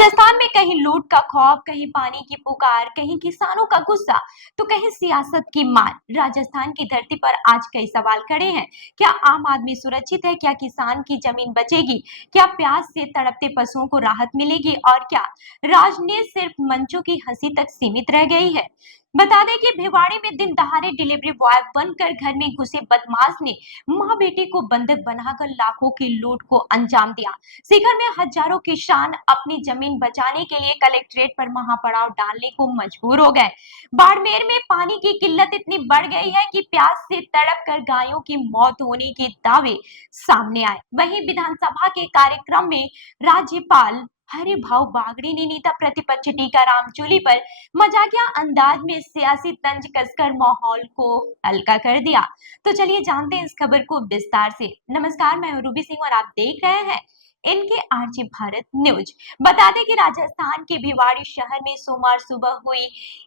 राजस्थान में कहीं लूट का खौफ, कहीं पानी की पुकार, कहीं किसानों का गुस्सा, तो कहीं सियासत की मार। राजस्थान की धरती पर आज कई सवाल खड़े हैं। क्या आम आदमी सुरक्षित है? क्या किसान की जमीन बचेगी? क्या प्यास से तड़पते पशुओं को राहत मिलेगी? और क्या राजनीति सिर्फ मंचों की हंसी तक सीमित रह गई है? बता दें कि भिवाड़ी में दिन दहाड़े डिलीवरी बॉय बनकर घर में घुसे बदमाश ने मां बेटी को बंधक बनाकर लाखों की लूट को अंजाम दिया। सीकर में हजारों किसान अपनी जमीन बचाने के लिए कलेक्ट्रेट पर महापड़ाव डालने को मजबूर हो गए। बाड़मेर में पानी की किल्लत इतनी बढ़ गई है कि प्यास से तड़प कर गायों की मौत होने के दावे सामने आए। वहीं विधानसभा के कार्यक्रम में राज्यपाल हरिभाऊ बागड़ी ने नेता प्रतिपक्ष टीकाराम जूली पर मजाकिया अंदाज में सियासी तंज कसकर माहौल को हल्का कर दिया। तो चलिए जानते हैं इस खबर को विस्तार से। नमस्कार, मैं हूं रूबी सिंह और आप देख रहे हैं इनके आरजे भारत न्यूज। बता दें कि राजस्थान के भिवाड़ी शहर में सोमवार सुबह हुई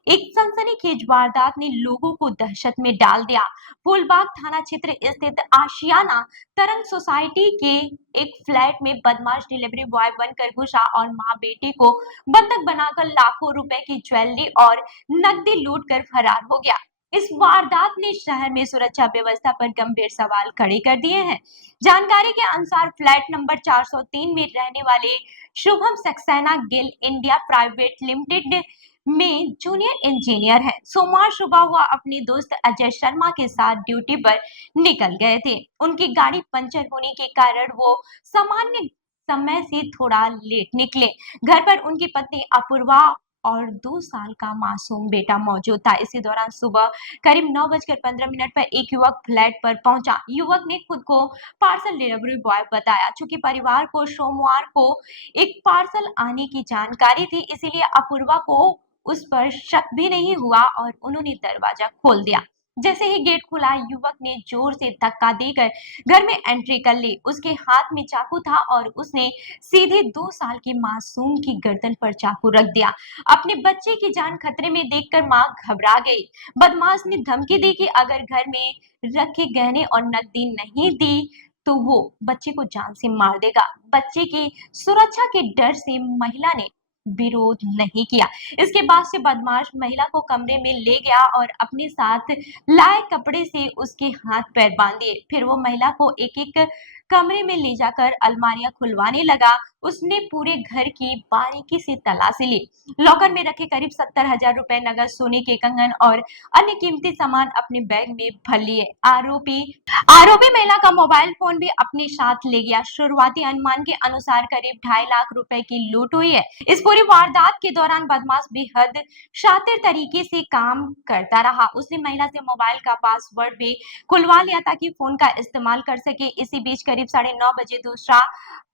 एक सनसनीखेज वारदात ने लोगों को दहशत में डाल दिया। फूलबाग थाना क्षेत्र स्थित आशियाना तरंग सोसाइटी के एक फ्लैट में बदमाश डिलीवरी बॉय बनकर घुसा और मां बेटी को बंधक बनाकर लाखों रुपए की ज्वेलरी और नकदी लूट कर फरार हो गया। इस वारदात ने शहर में सुरक्षा व्यवस्था पर गंभीर सवाल खड़े कर दिए हैं। जानकारी के अनुसार फ्लैट नंबर 403 में रहने वाले Shubham Saxena Gill India private limited में जूनियर इंजीनियर हैं। सोमवार सुबह वह अपने दोस्त अजय शर्मा के साथ ड्यूटी पर निकल गए थे। उनकी गाड़ी पंचर होने के कारण वो सामान्य समय से थोड़ा लेट निकले। घर पर उनकी पत्नी अपूर्वा और 2 साल का मासूम बेटा मौजूद था। इसी दौरान सुबह करीब 9:15 पर एक युवक फ्लैट पर पहुंचा। युवक ने खुद को पार्सल डिलीवरी बॉय बताया। चूंकि परिवार को सोमवार को एक पार्सल आने की जानकारी थी, इसीलिए अपूर्वा को उस पर शक भी नहीं हुआ और उन्होंने दरवाजा खोल दिया। जैसे ही गेट खुला, युवक ने जोर से धक्का देकर घर में एंट्री कर ली। उसके हाथ में चाकू था और उसने सीधे 2 साल की मासूम की गर्दन पर चाकू रख दिया। अपने बच्चे की जान खतरे में देखकर मां घबरा गई। बदमाश ने धमकी दी कि अगर घर में रखे गहने और नकदी नहीं दी तो वो बच्चे को जान से मार देगा। बच्चे की सुरक्षा के डर से महिला ने विरोध नहीं किया। इसके बाद से बदमाश महिला को कमरे में ले गया और अपने साथ लाए कपड़े से उसके हाथ पैर बांध दिए। फिर वो महिला को एक एक कमरे में ले जाकर अलमारियां खुलवाने लगा। उसने पूरे घर की बारीकी से तलाशी ली। लॉकर में रखे करीब 70,000 रुपए, नगद, सोने के कंगन और अन्य कीमती सामान अपने बैग में भर लिए। आरोपी महिला का मोबाइल फोन भी अपने साथ ले गया। शुरुआती अनुमान के अनुसार करीब 2.5 लाख रुपए की लूट हुई है। इस पूरी वारदात के दौरान बदमाश बेहद शातिर तरीके से काम करता रहा। उसने महिला से मोबाइल का पासवर्ड भी खुलवा लिया ताकि फोन का इस्तेमाल कर सके। इसी बीच करीब 9:30 बजे दूसरा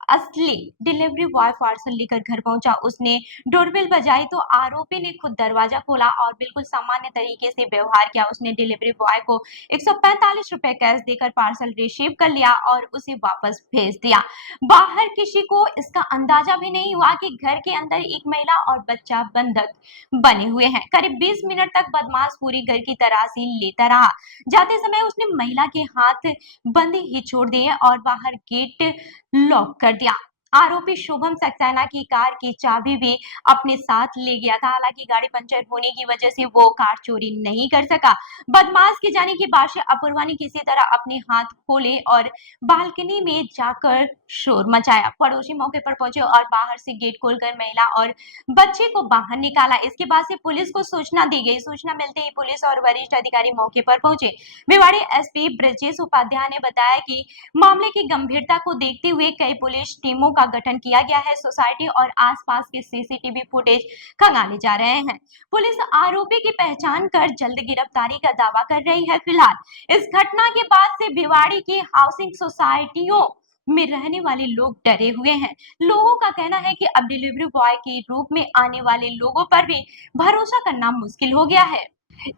असली डिलीवरी बॉय पार्सल लेकर घर पहुंचा। उसने डोरबेल बजाई तो आरोपी ने खुद दरवाजा खोला और बिल्कुल सामान्य तरीके से व्यवहार किया। उसने डिलीवरी बॉय को 145 रुपए कैश देकर पार्सल रिसीव कर लिया और उसे वापस भेज दिया। बाहर किसी को इसका अंदाजा भी नहीं हुआ कि घर के अंदर एक महिला और बच्चा बंधक बने हुए हैं। करीब 20 मिनट तक बदमाश पूरी घर की तलाशी लेता रहा। जाते समय उसने महिला के हाथ बंधे ही छोड़ दिए और बाहर गेट लॉक कर दिया। आरोपी शुभम सक्सेना की कार की चाबी भी अपने साथ ले गया था। हालांकि गाड़ी पंचर होने की वजह से वो कार चोरी नहीं कर सका। बदमाश के जाने के बाद से अपूर्वा ने किसी तरह अपने हाथ खोले और बालकनी में जाकर शोर मचाया। पड़ोसी मौके पर पहुंचे और बाहर से गेट खोलकर महिला और बच्चे को बाहर निकाला। इसके बाद से पुलिस को सूचना दी गई। सूचना मिलते ही पुलिस और वरिष्ठ अधिकारी मौके पर पहुंचे। भिवाड़ी एसपी ब्रजेश उपाध्याय ने बताया कि मामले की गंभीरता को देखते हुए कई पुलिस टीमों का गठन किया गया है। सोसाइटी और आसपास के सीसीटीवी फुटेज खंगाले जा रहे हैं। पुलिस आरोपी की पहचान कर जल्द गिरफ्तारी का दावा कर रही है। फिलहाल इस घटना के बाद से भिवाड़ी की हाउसिंग सोसाइटियों में रहने वाले लोग डरे हुए हैं। लोगों का कहना है कि अब डिलीवरी बॉय के रूप में आने वाले लोगों पर भी भरोसा करना मुश्किल हो गया है।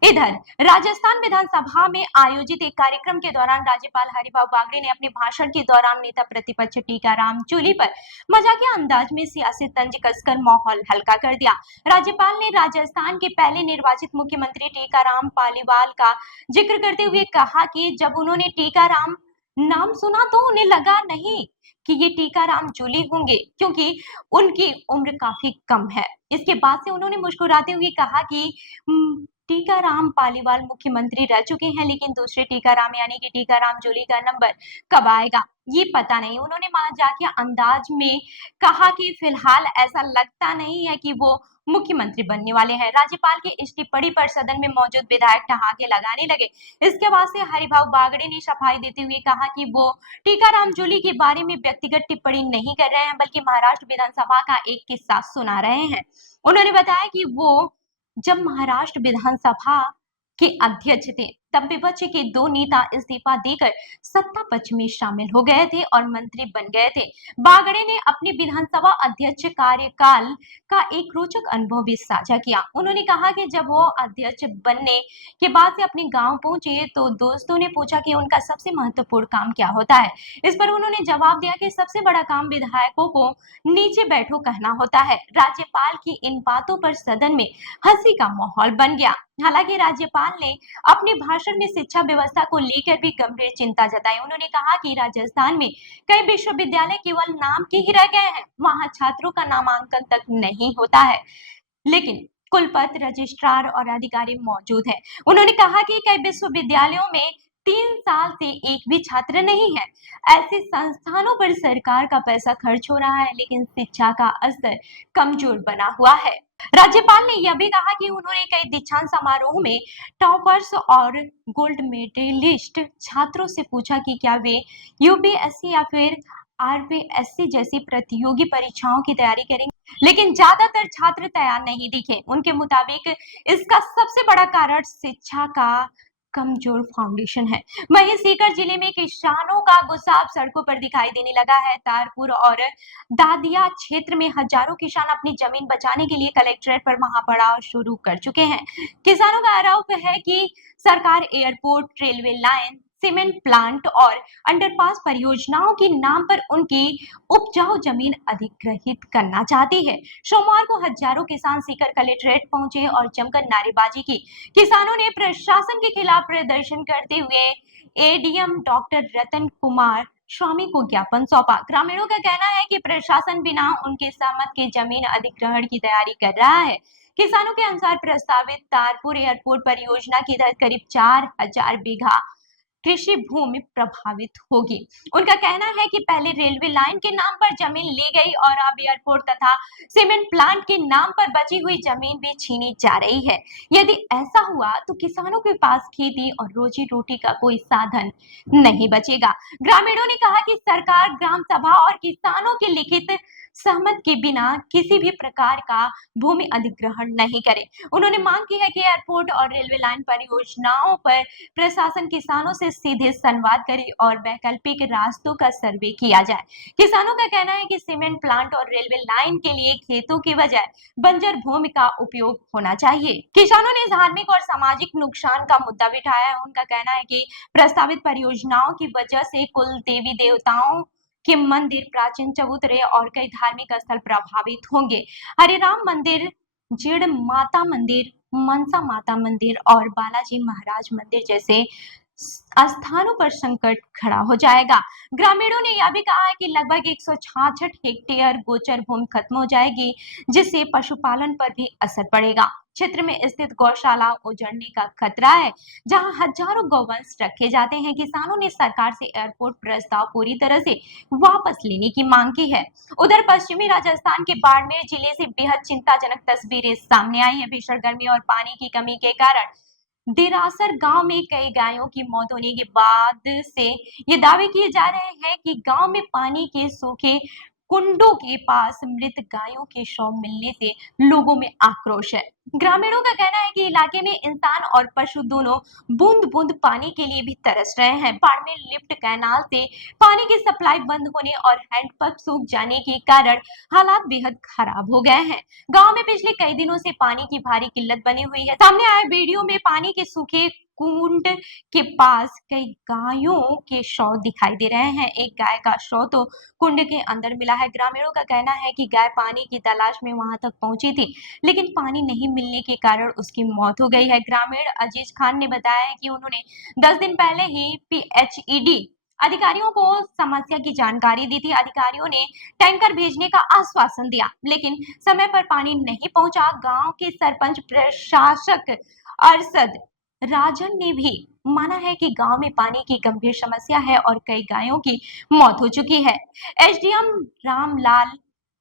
इधर राजस्थान विधानसभा में आयोजित एक कार्यक्रम के दौरान राज्यपाल हरिभाऊ बागड़ी ने अपने भाषण के दौरान नेता प्रतिपक्ष टीकाराम जूली पर मजाकिया अंदाज में सियासी तंज कसकर माहौल हल्का कर दिया। राज्यपाल ने राजस्थान के पहले निर्वाचित मुख्यमंत्री टीकाराम पालीवाल का जिक्र करते हुए कहा कि जब उन्होंने टीकाराम नाम सुना तो उन्हें लगा नहीं कि ये टीकाराम जूली होंगे, क्योंकि उनकी उम्र काफी कम है। इसके बाद से उन्होंने मुस्कुराते हुए कहा कि टीकाराम पालीवाल मुख्यमंत्री रह चुके हैं, लेकिन दूसरे टीकाराम यानी कि टीकाराम जूली का नंबर कब आएगा ये पता नहीं। उन्होंने वहां जाके अंदाज में कहा कि फिलहाल ऐसा लगता नहीं है कि वो मुख्यमंत्री बनने वाले हैं। राज्यपाल की इस टिप्पणी पर सदन में मौजूद विधायक ठहाके लगाने लगे। इसके बाद से हरिभाऊ बागड़े ने सफाई देते हुए कहा कि वो टीकाराम जूली के बारे में व्यक्तिगत टिप्पणी नहीं कर रहे हैं, बल्कि महाराष्ट्र विधानसभा का एक किस्सा सुना रहे हैं। उन्होंने बताया कि वो जब महाराष्ट्र विधानसभा के अध्यक्ष थे, तब विपक्ष के दो नेता इस्तीफा देकर सत्ता पक्ष में शामिल हो गए थे और मंत्री बन गए थे। बागड़े ने अपने विधानसभा अध्यक्ष कार्यकाल का एक रोचक अनुभव भी साझा किया। उन्होंने कहा कि जब वो अध्यक्ष बनने के बाद से अपने गांव पहुंचे तो दोस्तों ने पूछा कि उनका सबसे महत्वपूर्ण काम क्या होता है। इस पर उन्होंने जवाब दिया कि सबसे बड़ा काम विधायकों को नीचे बैठो कहना होता है। राज्यपाल की इन बातों पर सदन में हंसी का माहौल बन गया। हालांकि राज्यपाल ने अपने भाषण में शिक्षा व्यवस्था को लेकर भी गंभीर चिंता जताई। उन्होंने कहा कि राजस्थान में कई विश्वविद्यालय केवल नाम के ही रह गए हैं, वहां छात्रों का नामांकन तक नहीं होता है, लेकिन कुलपति, रजिस्ट्रार और अधिकारी मौजूद हैं। उन्होंने कहा कि कई विश्वविद्यालयों में 3 साल से एक भी छात्र नहीं है। ऐसे संस्थानों पर सरकार का पैसा खर्च हो रहा है, लेकिन शिक्षा का स्तर कमजोर बना हुआ है। राज्यपाल ने यह भी कहा कि उन्होंने कई दीक्षांत समारोह में टॉपर्स और गोल्ड मेडलिस्ट छात्रों से पूछा कि क्या वे यूपीएससी या फिर आरपीएससी जैसी प्रतियोगी परीक्षाओं की तैयारी करेंगे, लेकिन ज्यादातर छात्र तैयार नहीं दिखे। उनके मुताबिक इसका सबसे बड़ा कारण शिक्षा का कमजोर फाउंडेशन है। वहीं सीकर जिले में किसानों का गुस्सा अब सड़कों पर दिखाई देने लगा है। तारपुर और दादिया क्षेत्र में हजारों किसान अपनी जमीन बचाने के लिए कलेक्ट्रेट पर महापड़ाव शुरू कर चुके हैं। किसानों का आरोप है कि सरकार airport, railway line, cement plant और अंडरपास परियोजनाओं के नाम पर उनकी उपजाऊ जमीन अधिग्रहित करना चाहती है। सोमवार को हजारों किसान सीकर कलेक्ट्रेट पहुंचे और जमकर नारेबाजी की। किसानों ने प्रशासन के खिलाफ प्रदर्शन करते हुए एडीएम डॉक्टर रतन कुमार स्वामी को ज्ञापन सौंपा। ग्रामीणों का कहना है कि प्रशासन बिना उनके सहमत के जमीन अधिग्रहण की तैयारी कर रहा है। किसानों के अनुसार प्रस्तावित तारपुर एयरपोर्ट परियोजना के तहत करीब 4000 बीघा कृषि भूमि प्रभावित होगी। उनका कहना है कि पहले रेलवे लाइन के नाम पर जमीन ली गई और अब एयरपोर्ट तथा सीमेंट प्लांट के नाम पर बची हुई जमीन भी छीनी जा रही है। यदि ऐसा हुआ तो किसानों के पास खेती और रोजी रोटी का कोई साधन नहीं बचेगा। ग्रामीणों ने कहा कि सरकार ग्राम सभा और किसानों के लिखित सहमत के बिना किसी भी प्रकार का भूमि अधिग्रहण नहीं करे। उन्होंने मांग की है कि एयरपोर्ट और रेलवे लाइन परियोजनाओं पर प्रशासन किसानों से सीधे संवाद करे और वैकल्पिक रास्तों का सर्वे किया जाए। किसानों का कहना है कि सीमेंट प्लांट और रेलवे लाइन के लिए खेतों की बजाय बंजर भूमि का उपयोग होना चाहिए। किसानों ने धार्मिक और सामाजिक नुकसान का मुद्दा भी उठाया है। उनका कहना है कि प्रस्तावित परियोजनाओं की वजह से कुल देवी देवताओं के मंदिर, प्राचीन चबूतरे और कई धार्मिक स्थल प्रभावित होंगे। हरिराम मंदिर, जीड़ माता मंदिर, मनसा माता मंदिर और बालाजी महाराज मंदिर जैसे स्थानों पर संकट खड़ा हो जाएगा। ग्रामीणों ने यह भी कहा है कि लगभग 166 हेक्टेयर गोचर भूमि खत्म हो जाएगी, जिससे पशुपालन पर भी असर पड़ेगा। क्षेत्र में स्थित गौशाला उजड़ने का खतरा है, जहां हजारों गौवंश रखे जाते हैं। किसानों ने सरकार से एयरपोर्ट प्रस्ताव पूरी तरह से वापस लेने की मांग की है। उधर पश्चिमी राजस्थान के बाड़मेर जिले से बेहद चिंताजनक तस्वीरें सामने आई है। भीषण गर्मी और पानी की कमी के कारण दिरासर गांव में कई गायों की मौत होने के बाद से ये दावे किए जा रहे हैं कि गांव में पानी के सूखे कुंडों के पास मृत गायों के शव मिलने से लोगों में आक्रोश है। ग्रामीणों का कहना है कि इलाके में इंसान और पशु दोनों बूंद बूंद पानी के लिए भी तरस रहे हैं। बाड़मेर लिफ्ट कैनाल से पानी की सप्लाई बंद होने और हैंडपंप सूख जाने के कारण हालात बेहद खराब हो गए हैं। गांव में पिछले कई दिनों से पानी की भारी किल्लत बनी हुई है। सामने आए वीडियो में पानी के सूखे कुंड के पास कई गायों के शव दिखाई दे रहे हैं। एक गाय का शव तो कुंड के अंदर मिला है। ग्रामीणों का कहना है कि गाय पानी की तलाश में वहां तक पहुंची थी, लेकिन पानी नहीं मिलने के कारण उसकी मौत हो गई है। ग्रामीण अजीज खान ने बताया है कि उन्होंने 10 दिन पहले ही पीएचईडी अधिकारियों को समस्या की जानकारी दी थी। अधिकारियों ने टैंकर भेजने का आश्वासन दिया, लेकिन समय पर पानी नहीं पहुंचा। गांव के सरपंच प्रशासक अरशद राजन ने भी माना है कि गांव में पानी की गंभीर समस्या है और कई गायों की मौत हो चुकी है। एसडीएम रामलाल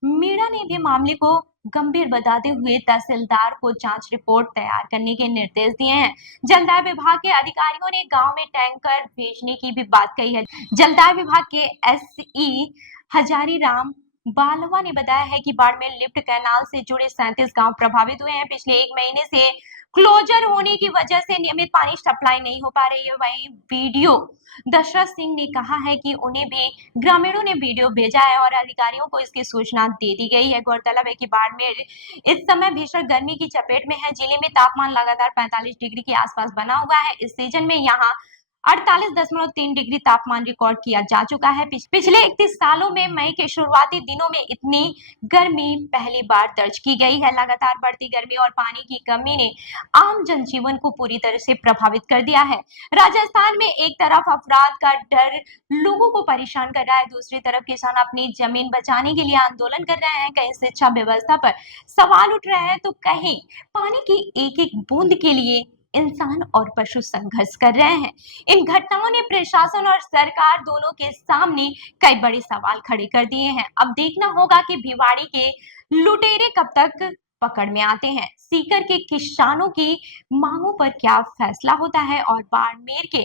मीणा ने भी मामले को गंभीर बताते हुए तहसीलदार को जांच रिपोर्ट तैयार करने के निर्देश दिए हैं। जलदाय विभाग के अधिकारियों ने गांव में टैंकर भेजने की भी बात कही है। जलदाय विभाग के एसई हजारी राम बालवा ने बताया है कि बाड़मेर लिफ्ट कैनाल से जुड़े 37 गांव प्रभावित हुए हैं। पिछले 1 महीने से क्लोजर होने की वजह से नियमित पानी सप्लाई नहीं हो पा रही है। वहीं वीडियो दशरथ सिंह ने कहा है कि उन्हें भी ग्रामीणों ने वीडियो भेजा है और अधिकारियों को इसकी सूचना दे दी गई है। गौरतलब है कि बाड़मेर इस समय भीषण गर्मी की चपेट में है। जिले में तापमान लगातार 45 डिग्री के आसपास बना हुआ है। इस सीजन में यहाँ 48.3 डिग्री तापमान रिकॉर्ड किया जा चुका है। पिछले 31 सालों में मई के शुरुआती दिनों में इतनी गर्मी पहली बार दर्ज की गई है। लगातार बढ़ती गर्मी और पानी की कमी ने आम जनजीवन को पूरी तरह से प्रभावित कर दिया है। राजस्थान में एक तरफ अपराध का डर लोगों को परेशान कर रहा है, दूसरी तरफ किसान अपनी जमीन बचाने के लिए आंदोलन कर रहे हैं। कहीं शिक्षा व्यवस्था पर सवाल उठ रहे हैं तो कहीं पानी की एक एक बूंद के लिए इंसान और पशु संघर्ष कर रहे हैं। इन घटनाओं ने प्रशासन और सरकार दोनों के सामने कई बड़े सवाल खड़े कर दिए हैं। अब देखना होगा कि भिवाड़ी के लुटेरे कब तक पकड़ में आते हैं, सीकर के किसानों की मांगों पर क्या फैसला होता है और बाड़मेर के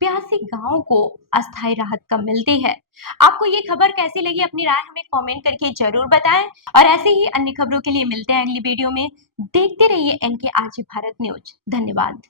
प्यासी गांवों को अस्थायी राहत कब मिलती है। आपको ये खबर कैसी लगी, अपनी राय हमें कमेंट करके जरूर बताएं और ऐसे ही अन्य खबरों के लिए मिलते हैं अगली वीडियो में। देखते रहिए एनके आरजे भारत न्यूज। धन्यवाद।